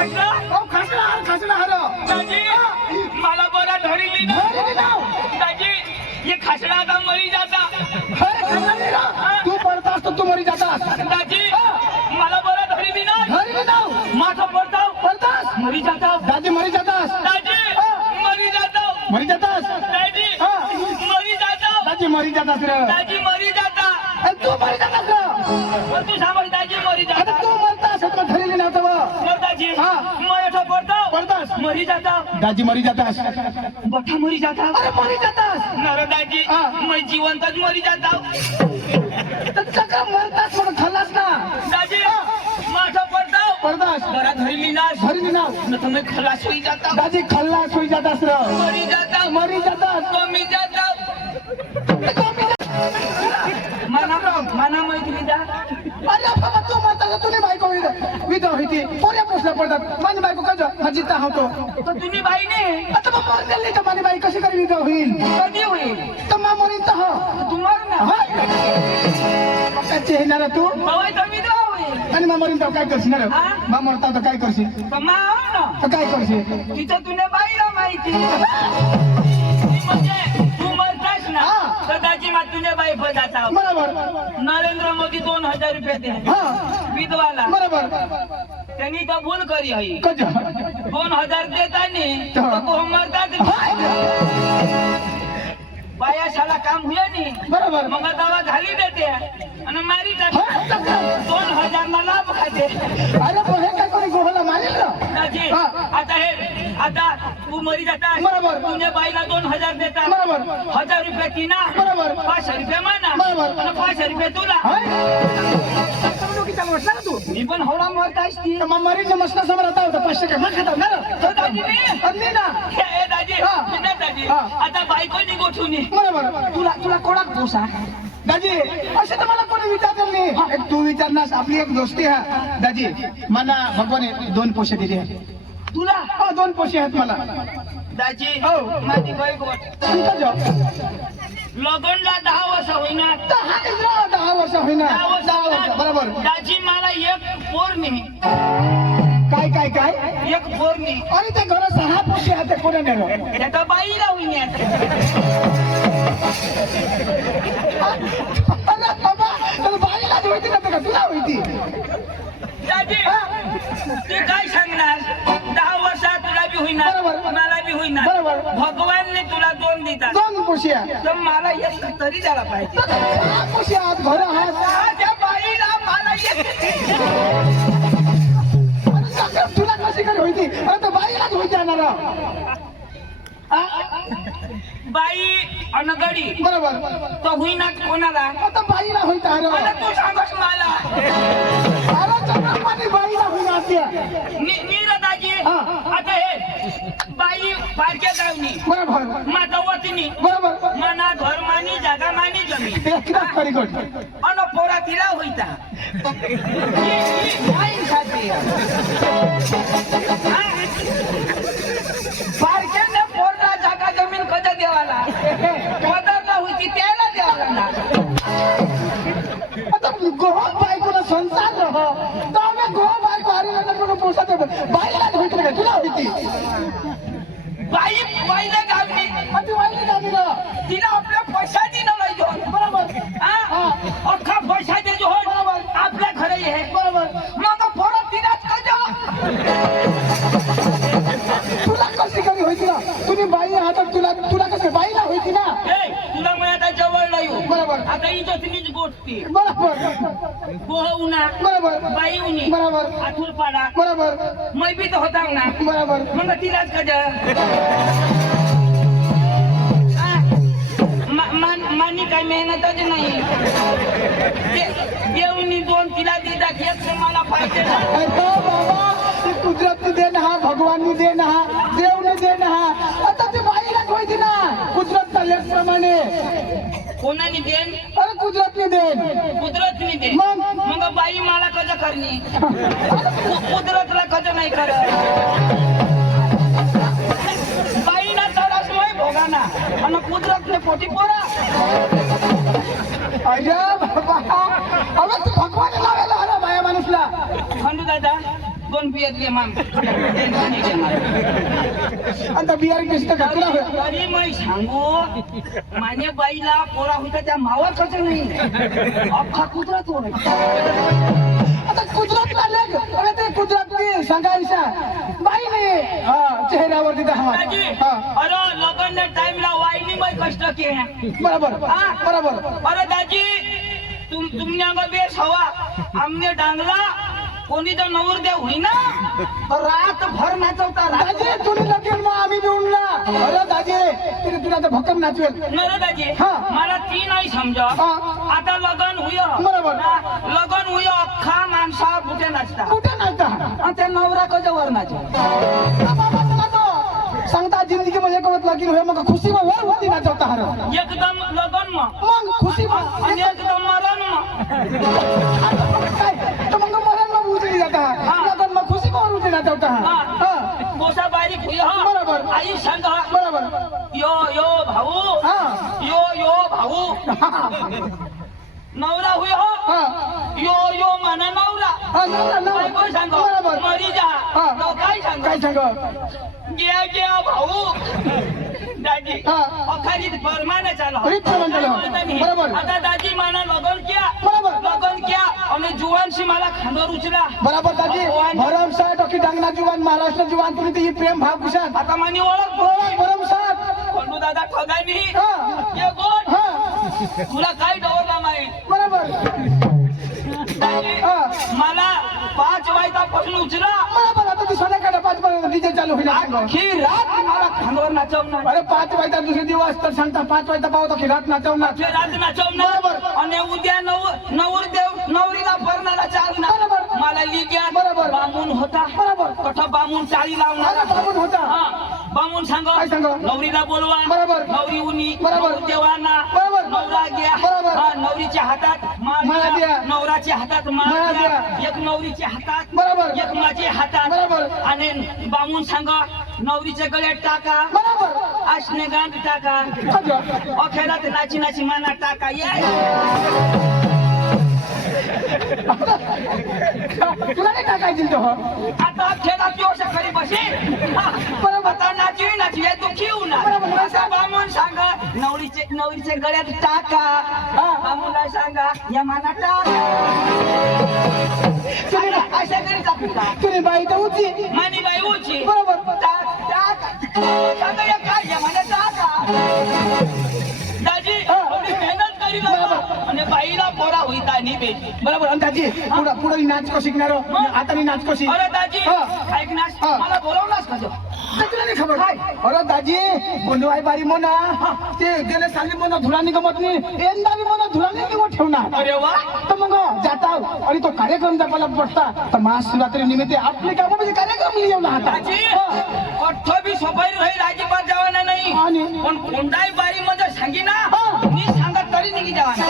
खासला हर दाजी मला बरा धरिली ना दाजी ये खासड़ा का मरी जाता तू पडतास तर तू मरी जातास दाजी मला बरा धरिली ना माझा पडतास मरी जाता दादी मरी जातास दाजी मरी जाता मरी जातास दाजी मरी जाता दादी मरी जातास रे दाजी मरी जाता तू मरी जातास रे तू सांभाळ दाजी मरी आता जाता तू मरतास तो धरली नव्हतं दाजी मैं पडतास मरी जाता दादी मरी जातास बठा मरी जाता अरे मरी जातास नर दाजी मैं जिवंतच मरी जाता तर चक्र मरतास म्हणून खाल्लास ना दाजी माझा पडतास बरा धरली ना न तो मैं खलास होई जाता दादी खल्लास होई जातास रे मरी जाता कमी जाता मना मैत्री जा अरे बाबा तू म्हणता तुम्ही बायको विध होती पोऱ्या पोसल्या पडतात माझी बायको कसं हजिता होतो तो तुम्ही बाई ने आता मग मरून गेली तर माझी बाई कशी करी विध होईल कधी होईल तर मा मरीन तर तुम्हाला ना त्याची येणार तू बाई तर विधवा होईल आणि मा मरीन तर काय करशील ना मा मरता तर काय करशील तर मा ना तर काय करशील तिचं तुने बाईला माहिती म्हणजे तू मरतास ना तर त्याची मा तुने बाई पदाचा बरोबर नरेंद्र मोदी 2000 रुपये दे विधवाला बरोबर त्यांनी तर भूल करी आहे कधी 2000 देतानी तो मरतात बाया शाला काम हुए नाही बरोबर मग दवा घाली देते आणि मारी जाते 2000 ना लाभ खाते अरे पण हे काय कोणी गोहला मारेल ना दाजी आता तू मरी जाता बरोबर तुझे बाईला 2000 देता बरोबर 1000 रुपये तिना बरोबर 500 रुपये माना बरोबर आणि 500 रुपये तुला म्हटलं ना तू मी पण हवळा मरता असती मग मरीन मस्त समोर आता होता 500 काय मग खाता ना तो दाजी मी ना हे दाजी आता बायकोनी गोठून बरोबर तुला कोणाक पोसा दाजी असे तर मला कोणी विचारलं नाही तू विचारणार आपली एक दोस्ती आहे दाजी मला भगवान 2 पोशे दिले आहेत तुला 2 पोशे आहेत मला दाजी हो माझी बाई गोठ लगनला 10 वर्ष होईना 10 वर्ष होईना 10 वर्ष बरोबर दाजी मला एक पोर नाही काय एक पोर नाही अरे ते घर 6 पोशे आहेत ते कोणी नेलं त्या बाईला होईना अरे बाबा तर बाईलाच होती ना तुला होती दाजी तू काय सांगणार 10 वर्षात तुला बी होईना मला बी होईना भगवानने तुला 2 देतात 2 पोशे तर मला एक तरी द्यायला पाहिजे 6 पोशे आहेत घर आहेत त्या बाईला मला तुला कशी काय होती अरे तर बाईलाच होती आणणार बाई अनगडी बरोबर तो होईना कोणाला आता बाईला होईत आता तू सांगस मला अरे बाईला होईना नीरा दाजी आता हे बाई पारख्या गावनी बरोबर माझा वतनी बरोबर मना घर मानी जागा मानी जमीन एकदम खरी गोष्ट अन पोरा तिला होईता पारख्याने पोरला जागा जमीन कधी देवाला पदार्थ होती त्याला द्यावा ना आता गोह बायकोला संसार रह तर आम्ही गोह बायको हरिला म्हणून पोसात बाईलाच होईत रे तुला होती बाईला गावली आणि बाईला गावी ना तिला आपल्या पैसा दिला नाही जो बरोबर अख्खा पैसा दे जो बरोबर आपल्या घरी आहे बरोबर मग पोरं तिलाच का तुला कशी कधी होती ना तुम्ही बाई आहात तुला कसं बाईला होती ना तुला मी आता जवळ नाही बरोबर आता इथंच गोष्टी बरोबर गोह उन्हा बरोबर बाई उन्ही बरोबर आथूर पाडा बरोबर मै बी तर होता ना बरोबर मग तिलाच मानी काय मेहनतच नाही देवनी 2 तिला देतात एक मला पाहिजे बाबा ते कुदरतनी देण हा भगवाननी देण हा देवने देण हा आता ते बाईलाच होती ना कुदरतच्या लेखप्रमाणे कोणानी देण अरे कुदरतनी देण कुदरतनी देण मग बाई मला कसं करणी कुदरतला कसं नाही करत बाईना तरच नाही भोगाना आणि कुदरतने पोटी पोरा अरे बाबा अरे तू भगवान लावायला आला बाया माणूसला खंडू दादा 2 बियर घे माम टेन्शन नाही घेणार आता बिहार किस्त का तुला होय? तरी मी सांगू माझ्या बाईला पोरा होता त्या मावत कसं नाही अख्खा कुत्रा तो आता गुजरातला लेख अरे ते गुजरातनी सांगायचा बाईने चेहऱ्यावर तिथे दाजी अरे लग्न टाइमला वाईनी मै कष्ट केले बरोबर बरोबर अरे दाजी तुमने बेस हवा आमने डांगला कोणी तर नवरदेव होईना रात भर नाचवता दाजी तुला लगेल मग आम्ही मिळूनला अरे दाजी तिने तुला तर भक्कम नाचवेल नरे दाजी मला ती नाही समजा आता लगन हुय बरोबर लगन हुय अख्खा माणसा कुठे नाचता कुठे नाचता आणि त्या नवरा कशावर नाचे सांगता जिंदगी मध्ये कवत लागली होय मग खुशी में वर होती नाचवता हर एकदम लगन मग खुशी आणि एकदम मरण काय तर मग मरण मग उजळी जाता लगन मग खुशी में उजळी नाचवता कोसा बारीक हुय बरोबर आई सांग बरोबर यो यो भाऊ यो भाऊ नवरा हुय यो माना नवरा काय सांग मरी जा काय सांग गया भाऊ दाजी अखारीत परमाने चालो बरोबर आता दाजी माना लगन क्या आणि जुवानशी मला खांदर उचला बरोबर दाजी भरमसाठ टोकी डांगना जुवान महाराष्ट्र जुवान तुम्ही ती प्रेम भाव कुशाल आता मानी ओळख भरमसाठ खंडू दादा ठगानी ये बोल तुला काय डवरला माहित बरोबर मला 5 वाजतापासून उचला बरोबर आता तू संध्याकाळी 5 पर्यंत डीजे चालू होईल ही रात मला खांदवर नाचवणार अरे 5 वाजता दुसरे दिवस तर सांगता 5 वाजता पाहतो की रात नाचवणार ते रात नाचवणार आणि उद्या नवरीला परणाला चालणार मला लिग्या बरोबर बामून होता बरोबर कठ बामून चाळी लावणार बाबून होता बामून सांग काय सांग नवरीला बोलवा बरोबर नवरी उनी बरोबर देवाना बरोबर नवरा घ्या बरोबर नवरीच्या हातात माळ माळ द्या. नवराच्या हातात माळ माळ द्या. द्या. एक नवरीच्या हातात बरोबर एक माझ्या हातात बरोबर आणि बामून सांग नवरीच्या गळ्यात टाका बरोबर आशने गांठ टाका अखेरात नाची नाची माना टाका तुला नाही टाकायची तो आता अखेरात जोश खरी बसे बरोबर आता नाची नाची तू घेऊ ना असा बामून सांग नवरीचे गळ्यात टाका बामूनला सांगा या माना टाका अशा घरी टाकू का तुम्ही बाई तर उची मानी बाई उची बरोबर टाका या काय या माना टाका दाजी एवढी मेहनत करी आणि बाईला पोरा होईता निबे बरोबर आणि दाजी पुढे नाच को शिकणार आता मी नाच को शिक अरे दाजी ऐक ना मला बोलवलास कसं तुला नाही खबर अरे दाजी बोंडवाई बारी मोना ते गेले साली मोना धुरानी गमत नाही यंदा मी मोना धुरानी गमत ठेवणार अरे वा तर मग जाता आणि तो कार्यक्रम जपायला बसता तर महाशिवरात्री निमित्त आपले गावामध्ये कार्यक्रम लिहिला होता दाजी कठ्ठ बी सोपारी राहील अजिबात जावाना नाही आणि पण कोणताही बारी मध्ये सांगी ना मी सांगत तरी निघी जावाना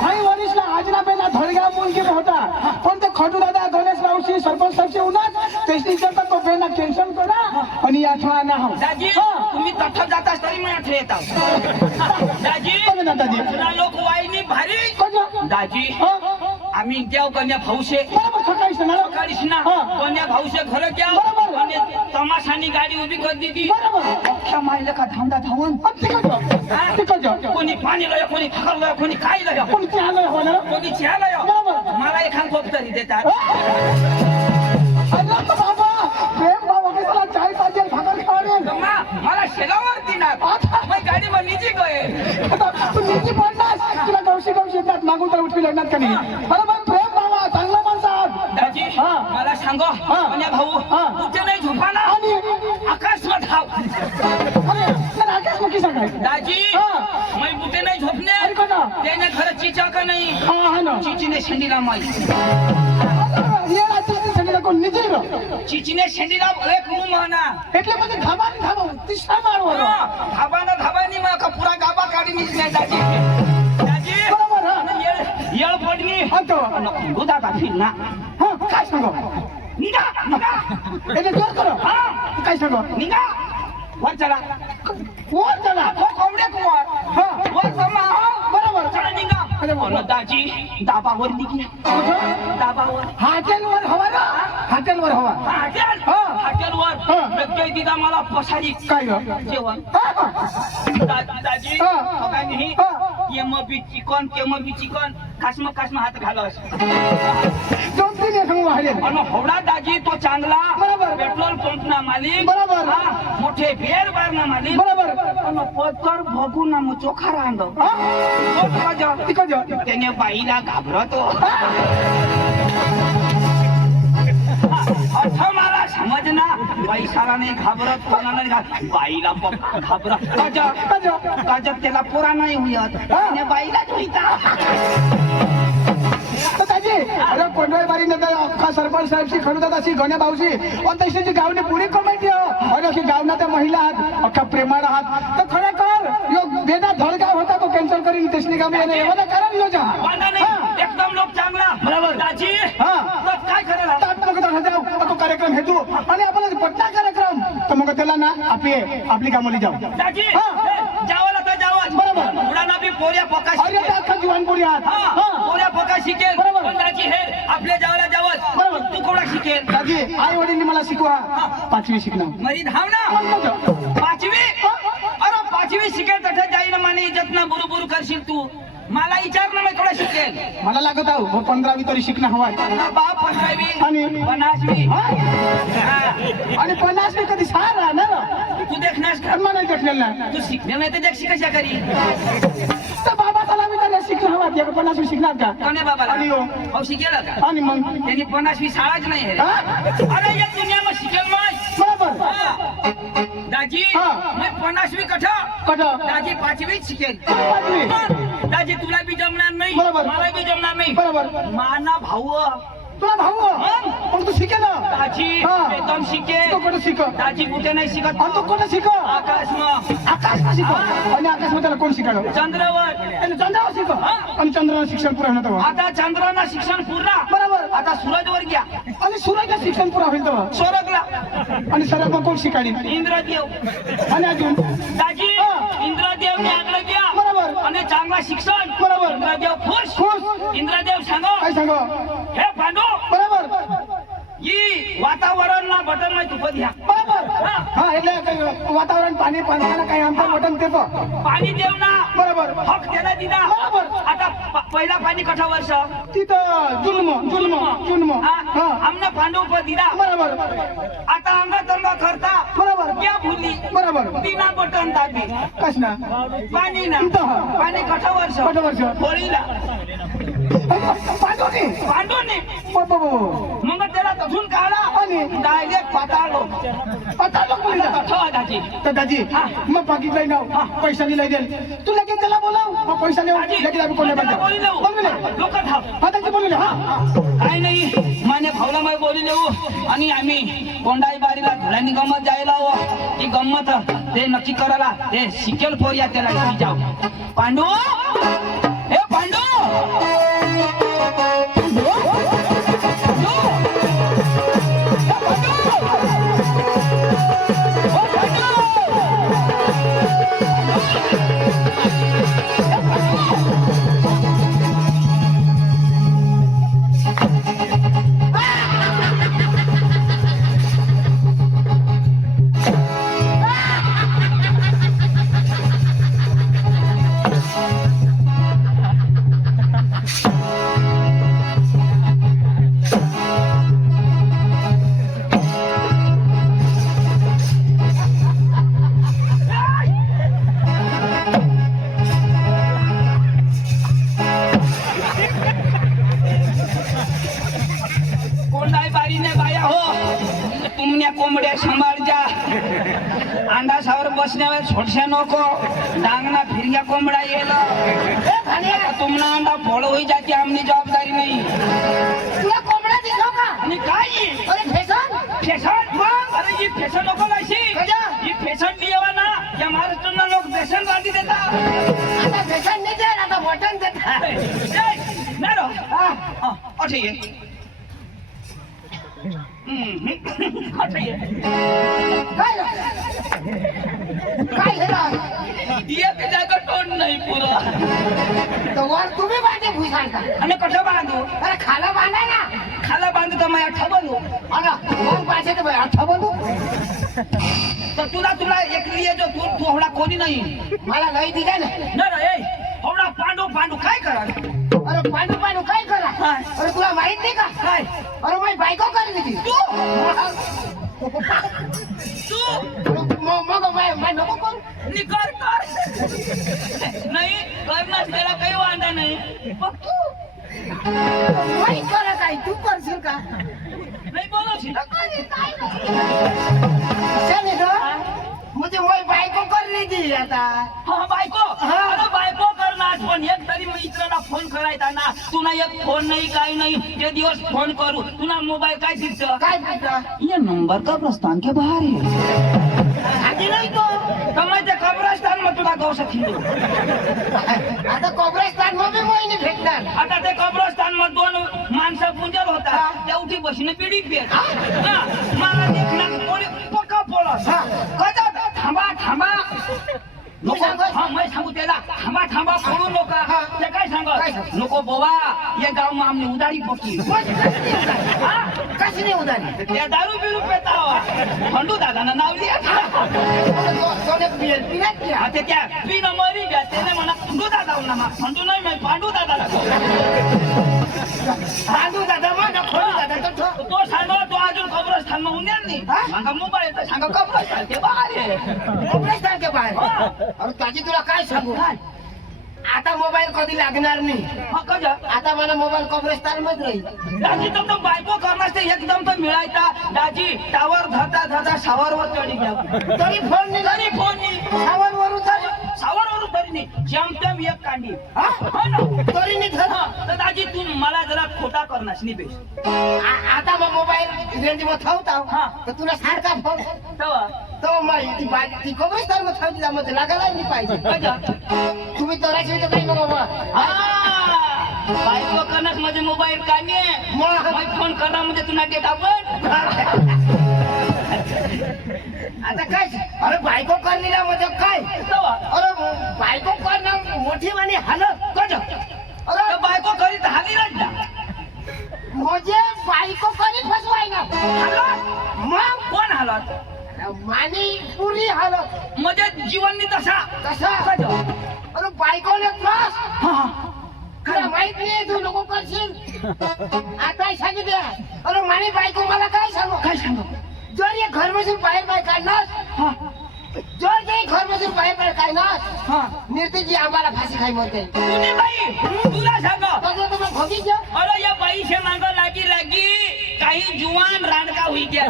भाई वरिष्ठला आजना बेना धडगाव मुलगी होता पण ते खटू दादा गणेश रावशी सरपंच साहेबचे उन्हात त्याची करता तो बेना टेन्शन करा आणि आठवा ना हो दाजी तुम्ही तठ जातास तरी मी आठवे येतात दाजी तुला लोक वाईनी भारी दाजी आम्ही देव कन्या भाऊशे सकाळीच ना कन्या भाऊशे घर घ्याव आणि तमाशानी गाडी उभी कर दिली अख्ख्या मायला का धांदा धावून कोणी पाणी लय कोणी खाल्लं कोणी काय लय कोणी चहा लय मला एखाद कोप तरी देतात मला शेगावर दिनार मग गाडी वर निजी गए तुला गवशी येतात मागून तर उठवी लढणार का नाही अरे मग प्रेम बाबा चांगला माणसा दाजी मला सांगो म्हणजे भाऊ उठे नाही झोपाना आणि आकाशमध्ये धाव आकाश मग सांगाय दाजी मी बुटे नाही झोपणे त्याने खरं चिचा का नाही चिचीने शेंडीला माहिती चिचीने शेंडीला एक मुंह म्हणा એટલે પછી धाबानी धाबा तिसरा मारवा धाबानी मग पुरा गाबा काढी मीच नाही दाजी दाजी बरोबर येळ पडली तो दुधा टाकील ना काय सांगो निघा निघा એટલે जोर करो काय सांगो निघा वर चला वर चला कोंबडे कुमार वर समा बरोबर चला निघा अन दाजी दाबावर निघली दाबावर हॉटेलवर हवा ना हॉटेलवर हवा हॉटेल हा. हॉटेलवर हा. व्यक्ती दिदा मला पसारी काय ग जेवण हा. दाजी हा. हो काय नाही हा. केमबी चिकन खासम हात घालस 2-3 सांगू हॉटेल अन होडा दाजी तो चांगला बरोबर. पेट्रोल पंप ना मालिक बरोबर. हा, मोठे बेर बार ना मालिक बरोबर अन पत्तर भगू ना मग चोखा रांधो हा तिकडं त्याने बाईला घाबरतो असं मला समजना बाई सारा नाही घाबरत कोणा नाही बाईला घाबरत काजत त्याला पोरा नाही होत त्याने बाईलाच होईता ताजी अरे कोंडवाई नंतर अख्खा सरपंच साहेबची खडूदात अशी गण्या भाऊची आणि तशी गावने पुरी कमेटी हो अरे अशी गावना त्या महिला आहात अख्खा प्रेमाळ आहात तर खरेखर यो बेदा धडगाव होता तो कॅन्सल करी तसली गावी येणे एवढा करा योजना वांधा नाही एकदम लोक चांगला बरोबर. दाजी हा. तर काय करेल आता? तो कार्यक्रम हेतू आणि आपण पटना कार्यक्रम तर मग त्याला ना आपली कामोली जाऊ दाजी हा. जावाला तर जावाच बरोबर. मुलांना बी पोऱ्या पोका अरे शिकेल. त्या अख्खा जीवनपुरी आहात हा, पोऱ्या पोका शिकेल बरोबर. पण दाजी हे आपल्या जावाला जावच बरोबर. तू कोणा शिकेल दाजी आई वडील मला शिकवा 5वी शिकणार मरी धाव ना पाचवी अरे पाचवी शिकेल तसं जाईन माने इज्जत ना बुरु करशील तू मला विचार ना मी थोडा शिकेल मला लागत आहो 15वी तरी शिकणं हवाय बाप 15वी आणि 50वी आणि 50वी कधी सार राहणार तू देखनास का मला भेटलेलं नाही तू शिकणे नाही तर देख कशा करी तर बाबा त्याला मी त्याला शिकणं हवा 50वी शिकणार का कोण्या बाबाला आणि हो. अहो शिकेल का आणि मग त्यांनी 50वी शाळाच नाही आहे रे. हा? अरे या दुनियाમાં शिकेल मग बरोबर हा. दाजी हा. मी 50वी कठं कठं? दाजी 5वी शिकेल 5वी. दाजी तुला बी जमणार नाही बरोबर. मला बी जमणार नाही बरोबर माना भाऊ तुला भाऊ मग तू शिके ना दाजी हा. एकदम शिकेल तो कुठं शिक दाजी कुठे नाही शिकत आणि तो कुठं शिक आकाश मग आकाश का शिक आणि आकाश मध्ये त्याला कोण शिकायला चंद्रावर आणि चंद्रावर शिक हा. आणि चंद्रावर शिक्षण पुरा होणार तेव्हा आता चंद्राना शिक्षण पूर्ण बरोबर आता सूरजवर घ्या आणि सूर्याला शिक्षण पुरा होईल तेव्हा स्वर्गला आणि सर मग कोण शिकाडी इंद्रदेव आणि अजून दाजी हा. इंद्रदेवने आगलं घ्या बरोबर आणि चांगला शिक्षण बरोबर. इंद्रदेव खुश खुश. इंद्रदेव सांगो काय सांग हे पांडू बरोबर ही वातावरण ना बटन मध्ये तुपत घ्या बरोबर हा. हा એટલે काही वातावरण पाणी पाण्याला काही आमचं बटन देतो पाणी देव ना बरोबर हक त्याला दिला बरोबर. आता पहिला पाणी कठा वर्ष तिथं जुल्म हा आमना पांडू पर दिला बरोबर आता अंगा तंगा करता बरोबर क्या भूली बरोबर बिना बटन दाबी कस ना पाणी ना इथं. पाणी कठा वर्ष कठा वर्ष. होळीला पांडुनी पांडूने बाबा मग त्याला तथून काढा आणि डायरेक्ट पाताळलो आता लोक मुलीला कठा दाजी तर दाजी हा. मग पाकिट लई नाव पैसा नाही देईल तू लगेच त्याला बोलाव मग पैसा नाही दाजी लगेच आम्ही कोणी त्याला बोली देऊ बोलले लोक थांब हा त्याची बोलले हा काही नाही माने भाऊला माय बोली देऊ आणि आम्ही कोंडाई बारीला धुळ्यानी गंमत जायला हो ती गंमत ते नक्की करायला ते शिकेल पोरिया त्याला घेऊन जाऊ पांडू हे पांडू कोंडाई बारीने बाया हो तुमने कोंबड्या सांभाळ जा अंडासावर बसण्यावर छोटशा नको डांगना फिरग्या कोंबडा येल तुमना अंडा फोड होई जाते आमनी जबाबदारी नाही तुला कोंबडा दिसलो का आणि काय ही? अरे फेसन फेसन अरे ही फेसन नको लाशी कशा? ही फेसन लिहावा ना या महाराष्ट्राला लोक फेसन राधी देतात आता फेसन नाही देत आता मटण देतात नाही रो अठे ये अठे ये काय झालं? काय झालं एक जागा तोंड नाही पुरं तर वर तुम्ही बांधे भुसाल का आणि कसं बांधू अरे खाला बांधा ना खाला बांधू तर माझ्या ठबलू अरे वर पाहिजे तर अठ्ठा बनू तर तुला एकली आहे जो तू होडा कोणी नाही मला नाही दिला ना ना रे होडा पांडू काय करा अरे पांडू काय करा काय? अरे तुला माहित नाही का काय अरे माझी बायको करली ती तू मग माय नको करू निकर कर नाही करणार त्याला काही वांधा नाही मग तू माहित करा काय तू करशील का नाही बोलवशील म्हणजे माझी बायको करली ती आता हा बायको अरे बायको करणार पण एक तरी मित्राला फोन करायचा ना तुला एक फोन नाही काही नाही ते दिवस फोन करू तुला मोबाईल काय दिसतं काय पाहिजे ये नंबर का प्रस्थान के बाहर है आधी नाही तो कमायचे कब्रस्तान मग तुला गाव सखी आता कब्रस्तान मध्ये मोहिनी भेटणार आता ते कब्रस्तान मध्ये दोन माणसं गुंजर होता त्या उठी बसणे पिढी पेट मला देखणार कोणी पक्का पोळस कदा थांबा नको हा मैं सांगू त्याला थांबा पडू नका ते काय सांगत नको बोवा ये गाव में आमने उदारी पकी कशी नाही उदारी ते दारू बिरू पेता खंडू दादानं नाव लिया आता त्या पी नंबरी घ्या त्याने म्हणा खंडू दादा ना खंडू नाही मी पांडू दादाला पांडू दादा मग खोलू दादा तो सांगा तो अजून कब्रस्तान मग उन्यार नाही सांगा मोबाईल तर सांगा कब्रस्तान ते बाहेर आहे कब्रस्तान के बाहेर अरे त्याची तुला काय सांगू आता मोबाईल कधी लागणार नाही हा कजा आता मला मोबाईल कब्रस्तान मध्ये राहील दाजी तर बायको करणार ते एकदम तर मिळायचा दाजी टावर धरता शावरवर चढी घ्या तरी फोन नाही तरी फोन नाही सावर वरून शावरवरून तरी नाही जमतेम एक कांडी हा हो ना तरी नाही धर तर दाजी तू मला जरा खोटा करणार नाही बेस आता मग मोबाईल रेंज मध्ये ठेवता हा. तर तुला सारखा फोन तेव्हा तो ती कब्रस्तान मध्ये ठेवली त्यामध्ये लागायला नाही पाहिजे कजा तुम्ही तराशी तर काही नको बाबा बायको करणार म्हणजे मोबाईल काढणे मग फोन करणार म्हणजे तुला डेटा पण आता काय अरे बायको करलेला म्हणजे काय तेव्हा अरे बायको करणं मोठी म्हणे हालत कजा अरे बायको करीत हाली रडला म्हणजे बायको कधी फसवाय ना मग कोण हालत मानी पुरी हालत म्हणजे जीवन तसा कसा अरे बायकोने त्रास तुला माहित नाही तू नको करशील आता सांगितलं अरे मानी बायको मला काय सांगू काय सांगू जर ये घर बसून बाहेर काढणार जर ते घर बसून बाहेर काढणार निर्तीची आम्हाला फाशी खाई म्हणते तुझी बाई तुला सांग तसं तर मग भोगी जा अरे या बाईशे मांग लागी काही जुवान रांडका होई गया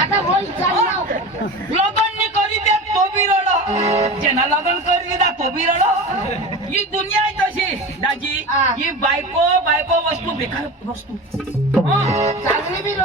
आता बोल चालणार लगन करी दे तो बी रड जेना लगन करी दे तो बी रड ही दुनिया आहे तशी दाजी ही बायको वस्तू बेकार वस्तू चांगली बी रो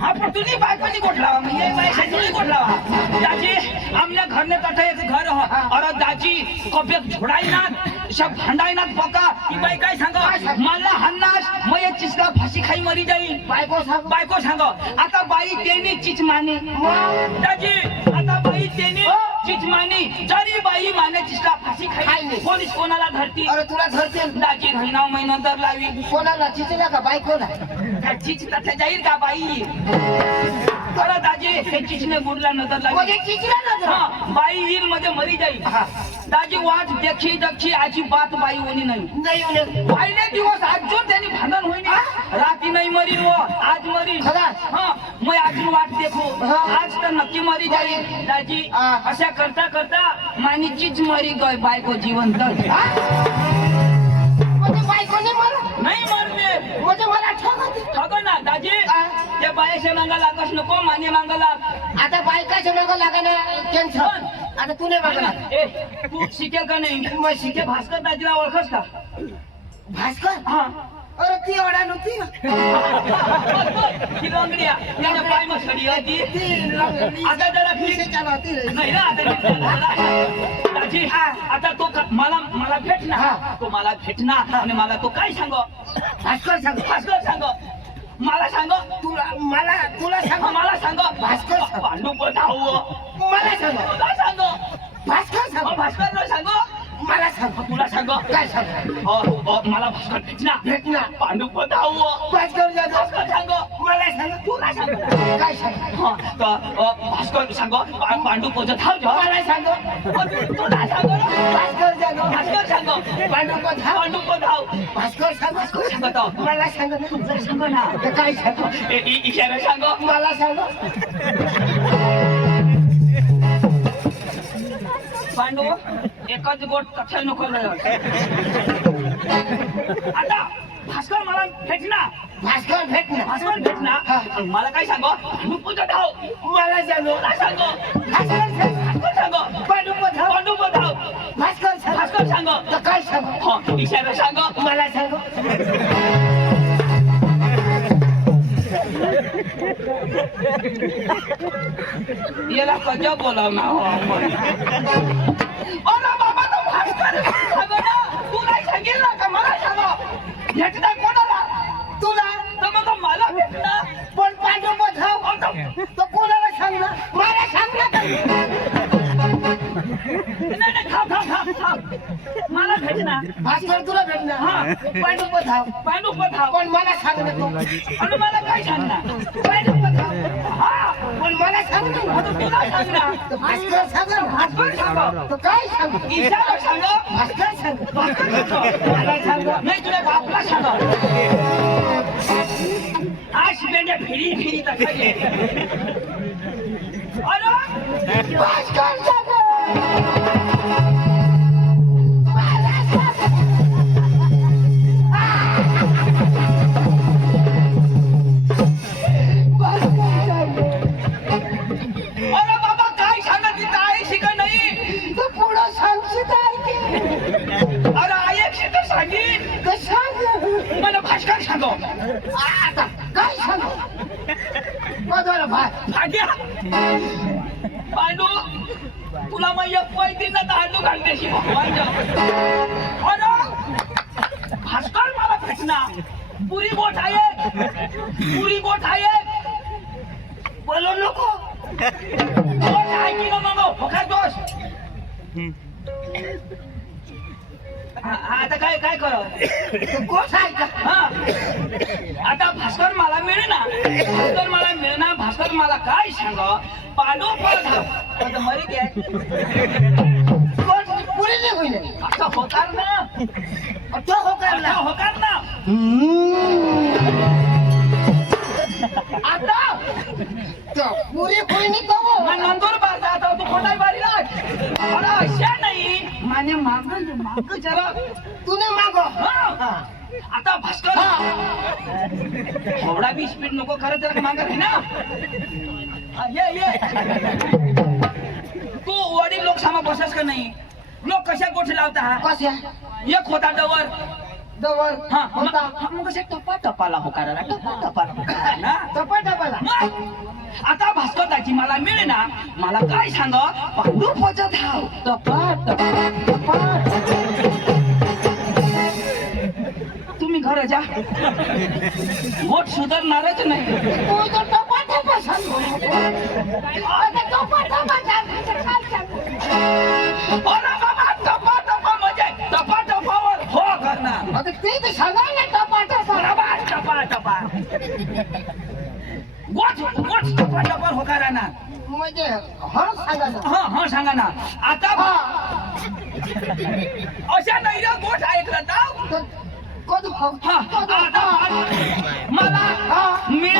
हा पण तुम्ही बायकोनी गोठलावा म्हणजे बायकोनी गोठलावा दाजी आमल्या घरने तठे एक घर हो अरे दाजी कब्यत झोडाईनात सब भांडाईनात पका ही बाई काय सांग मला हन्नास मग चिसका फाशी खाई मरी जाईल बायको सांग आता बाई तेनी चिच माने दाजी आता बाई तेनी चिच माने जरी बाई माने चिसका फाशी खाई पोलीस कोणाला धरती अरे तुला धरते दाजी महिना नंतर लावी कोणाला चिचल्या का बायकोला काय चिच तठे जाईल का बाई अरे दाजी हे चिचने बुडला नंतर लावी म्हणजे चिचल्या ना बाई येईल मध्ये मरी जाईल दाजी वाट देखी आजी बात बाई होणी नाही पहिले दिवस अजून त्यांनी भांडण होईल रात्री नाही मरी वो आज मरी मग अजून वाट देखो आज तर नक्की मरी जाईल दाजी अशा करता मानीचीच मरी गय बायको जिवंत म्हणजे बायकोने मला नाही मरले म्हणजे मला ठग ना दाजी त्या बायाच्या मांगा लागस नको माने मांगा लाग आता बायकाच्या मागं लागायला टेन्शन आता तुने मागला ए तू शिकेल का नाही मग शिके भास्कर दाजीला ओळखस का भास्कर हा अरे ती ओढा नव्हती ही लंगड्या त्याच्या पाय मसडी होती आता जरा नाही ना आता दाजी आता तो मला भेटणार तो मला भेटणार आणि मला तो काय सांग भास्कर सांग मला सांग तुला सांग मला सांग भास्कर सांग. पांडू पण मला सांग तुला सांग भास्कर सांग काय सांग मला भास्कर भेटना भेटना पांडू पधाव भास्कर जाधव भास्कर सांग मला सांग तुला सांग काय सांग भास्कर सांग पांडू पधाव मला सांग तुला सांग भास्कर जाधव भास्कर सांग पांडू पधाव भास्कर सांग सांग तो मला सांग तुला सांग ना तर काय सांग इशारा सांग मला सांग पांडू एकच गोट कथा नको आता भास्कर मला भेटना भास्कर भेटना भास्कर भेटना मला काय सांग पांडू पधाव मला सांग तुला सांग भास्कर सांग सांग पांडू पधाव पांडू पधाव भास्कर सांग भास्कर सांग तर काय सांग इशारा सांग मला सांग याला कजा बोलाव ना अरे बाबा तो भास्कर सांग ना तू नाही सांगेल ना का मला सांग भेटना कोणाला तुला तर मग मला भेटना पण पांडू पधाव तो कोणाला सांग ना मला सांग ना नाही थांब मला भेटना भास्कर तुला भेटणार हा. पांडू पधाव पांडू पधाव पण मला सांग ना तू आणि मला काय सांगणार पांडू पधाव हा पण मला सांग ना आता तुला सांगणार तर भास्कर सांग ना भास्कर सांग तर काय सांग इशारा सांग भास्कर सांग भास्कर सांग मला सांग नाही तुला बापला सांग आज बेंड्या फिरी फिरी तर खाली अरे भास्कर सांग अरे बाबा काय सांगत तिथं आहे शिका नाही तू पुढं सांगशील आहे अरे ऐकशी तर सांगीन की सांग मला भास्कर सांग आता काय सांग बदल भाई भाग्या पांडू तुला मग एक पैतीनं दांडू घालतेशी अरे भास्कर मला भेटना पुरी गोठ आहे बोलू नको गोठ आहे की मग होकार दोष आता काय काय कर तू कोण आहे का हा आता भास्कर मला मिळणार भास्कर मला काय सांग पांडू पधाव आता मरी गे कोण पुरी नाही होईल आता होकार ना तो हो करला होकार ना आता तो पुरी होईल नाही तो मग नंदूर बार आता तू खोटाई बारी लाग अरे अशा नाही माने माग जरा तूने मागो हा. आता भास्कर एवढा बी स्पीड नको करत जरा माग आहे ना हा, ये तू वडील लोक सामा बसस का नाही लोक कशा गोठी लावता हा कशा एक होता डवर दवर हा होता मग कशा टपाला होकाराला टपाला ना टपा टपाला मग आता भास्करची मला मिळेना मला काय सांग पांडू पचत हाव टपा तुम्ही घर जा गोट सुधारणारच नाही तू तो टपा टपा सांग आता टपा टपा सांग काय सांग अरे बाबा टपा म्हणजे टपावर हो करणार आता ते तर सांगा ना टपा टपा टपा गोट टपावर हो करणार म्हणजे हा सांगा ना हा सांगा ना आता अशा नाही रे गोठ ऐकलं जाऊ तर कधी हो हा आता मला मी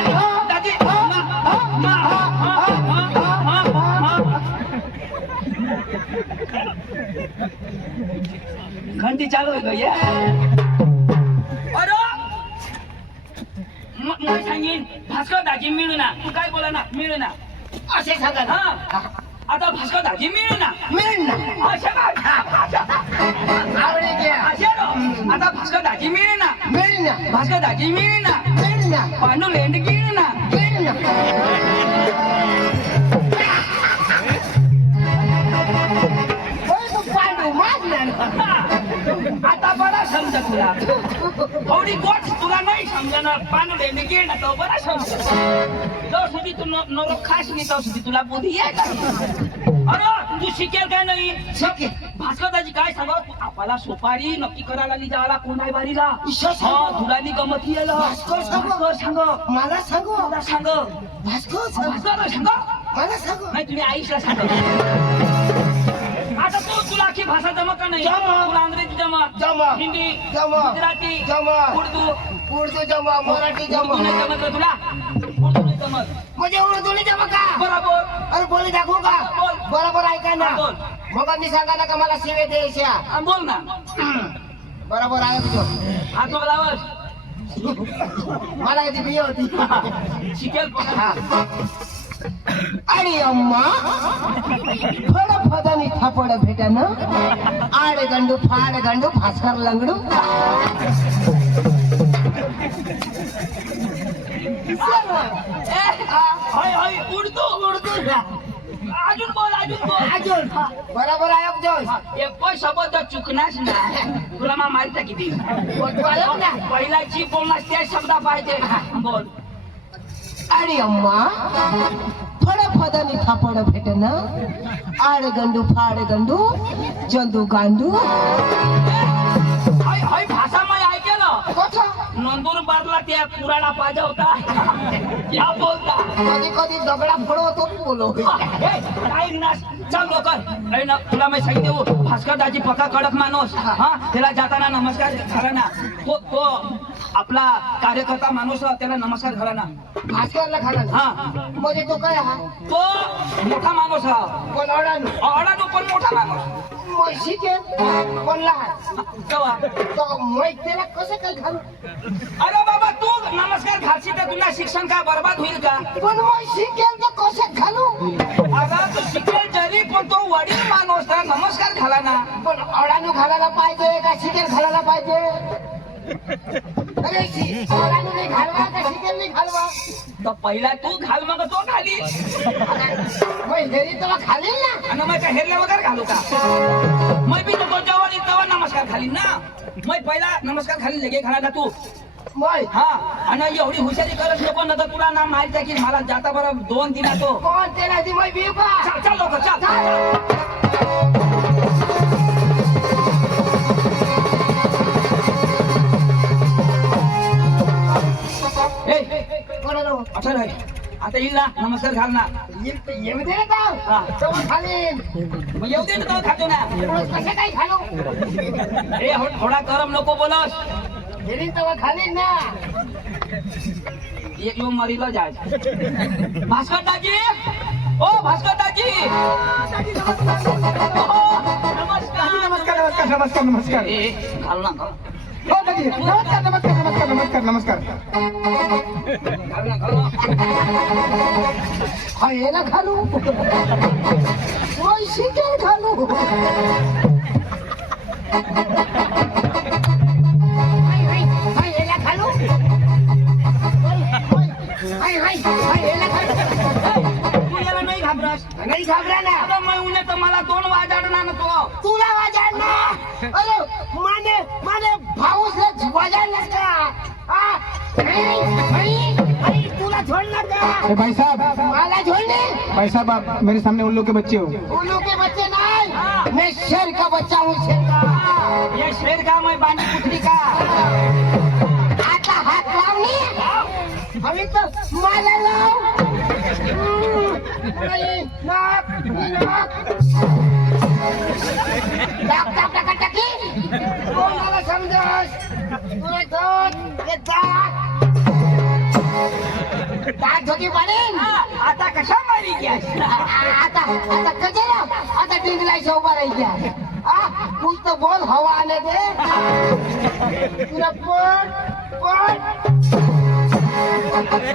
दादी घंटी चालू आहे ये अरे मग सांगेन भास्कर दाजी मिळू ना तू काय बोला ना मिळू ना असे सांगा ना हा आता भास्कर दाजी मिळू ना मिळेल ना आवडे घ्या आता भास्कर दाजी मिळू ना मिळेल ना भास्कर दाजी मिळू ना मिळेल ना पांडू लेंड गिळ ना मिळेल ना होय तो पांडू मागणार आता बरा समज तुला थोडी गोट तुला नाही समजणार पांडू लेंड गिळ ना तो बरा समज तो सुधी तू नरो खास नाही तो सुधी तुला बुद्धी आहे का अरे तू शिकेल का नाही शिकेल भास्करदाजी काय सांगा आपल्याला सुपारी नक्की करायला जायला कोण आहे बारीला ईश्वर सांग. हा धुरानी गमती यायला भास्कर सांग. सांग मला सांगू मला सांग भास्कर सांग. भास्कर सांग मला सांगू नाही तुम्ही आईशला सांग आता तुला आखी भाषा जमा का नाही जमा. तुला अंग्रेजी जमा जमा. हिंदी जमा. गुजराती जमा. उर्दू जमा मराठी उर्दू नाही जमा जमत रे तुला उर्दू नाही जमत म्हणजे उर्दूने जमा का बरोबर अरे बोली दाखवू का बोल. बरोबर ऐका ना बोल. मग मी सांगा ना का मला शिवे द्यायच्या हा, बोल ना बरोबर आहे तुझं. हात नको लावस मला याची बिय होती शिकेल हा. आणि अम्मा फड फदानी थापड भेटन आड गंडू फाड गंडू भास्कर लंगडू हाय हाय उर्दू अजून बोल अजून बरोबर आहे अजून एक शब्द चुकणाच ना तुला मा माहित आहे किती पहिला जी बोलणार त्या शब्द पाहिजे बोल आणि अम्मा फड फदानी थापड भेटन आड गंडू फाड गंडू जंदू गांडू हाय हाय भाषा मी ऐकलं नंदुरबारला त्या पुराणा पाहिजे होता या बोलता कधी कधी दगडा फोडवतो बोलो ऐक ना चल लवकर ऐ ना तुला मी सांगितले भास्करदाजी पक्का कडक माणूस हा त्याला जाताना नमस्कार घाला ना तो आपला कार्यकर्ता माणूस त्याला नमस्कार घाला ना भास्करला खाला हा म्हणजे तो काय हा तो मोठा माणूस हा कोण अडाणी अडाणू पण मोठा माणूस म्हशी के कोण लहान केव्हा तो म्हैस त्याला कसं काय घालू अरे बाबा तू नमस्कार घालशील तर तुला शिक्षण काय बरबाद होईल का पण म्हशी केल तर कसं घालू अगं तू शिकेल जरी पण तो वडील माणूस तर नमस्कार घाला ना पण अडाणू घालायला पाहिजे का शिकेल घालायला पाहिजे अरे अडाणू नाही घालवा का शिकेल नाही घालवा तर पहिला तू घाल मग तो घाली म्हैस घरी तेव्हा खालील ना आणि मग हेरले वगैरे घालू का मग बी नको जेवण तेव्हा नमस्कार घाली ना मग पहिला नमस्कार घाली लगे घाला ना तू म्हैस हा आणि एवढी हुशारी करत नको ना तर तुला ना माहित आहे की मला जाता बरं 2 दिना तो कोण त्याला ती म्हैस भिऊ का चल चल लोक चल कोणाला अच्छा रे आता येईल ना नमस्कार घाल ना येऊ दे ना हा. तेव्हा खालील मग येऊ दे ना तो खातो ना कसं काय घालू ए थोडा गरम नको बोलस घरी तेव्हा खालील ना एक येऊन मरीला जाय भास्कर दाजी ओ भास्कर दाजी नमस्कार नमस्कार नमस्कार ए घाल ना घाल. हो दादी नमस्कार नमस्कार नमस्कार नमस्कार घाल ना घाल ना हा ये ना घालू म्हैशी काय घालू हाय याला घालू हाय याला घालू तू याला नाही घाबरस नाही घाबरा ना आता मग उन्हे तर मला 2 वाजाडणार ना तो तुला वाजाडणार अरे माने भाऊसला वाजाडणार का तुला झोडणार का अरे भाई साहब मला झोडणे भाई साहब आप मेरे सामने उल्लू के बच्चे हो उल्लू के बच्चे नहीं मैं शेर का बच्चा हूँ शेर का ये शेर का मैं बांधी पुतली का आता हात लावणे अभी तो मला लाव नाही, नाक, नाक. दाब, दाब, टाका, टाकी. कोण मला समजस तुला दोन हे दात दात धोकी पडेल आता कशा मारी गॅस आता कजेला आता डिंगलायच्या उभा राहायच्या तू बोल हवा आले दे तुला पोट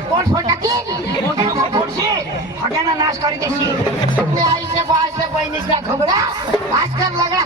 पोट टाकी सगळ्यांना नाश करी देशी मी आईच्या बाळाच्या बहिणीचा घोगडा भास्कर लगडा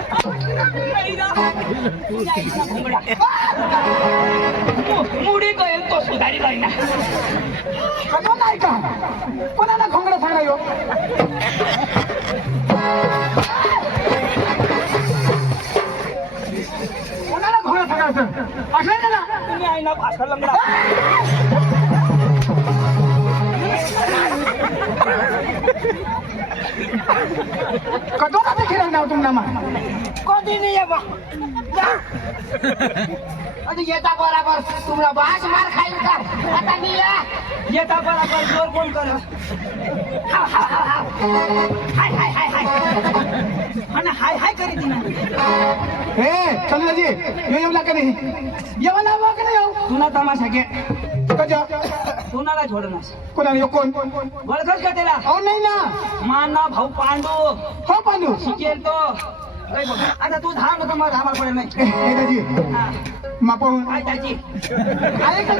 मैदा मुडी कळेल तो सुधारी जाईना कधो नाही का कोणाला घोंगडा सांगा यो कोणाला घोंगडा सांगायचं असं ना तुम्ही आहे ना भाषा लंगडा कधो का ते खेळ नाव तुमना मा कधी नाही ये बा आणि येता बरोबर तुम्हाला बास मार खाईल का आता नाही या येता बरोबर जोर कोण कर हाय हाय हाय हाय आणि हाय हाय करी ती ना हे चंद्रजी यो येवला का नाही येवा ना का नाही येऊ तुला तमाशा घे कजा कुणाला झोडणार कोणाला यो कोण ओळखच का त्याला अहो नाही ना माना भाऊ पांडू हो पांडू शिकेल तो काय बघ, आता तू धाव नका मला धावायला पडेल नाही हे दाजी हा. मापाहून काय त्याची आहे का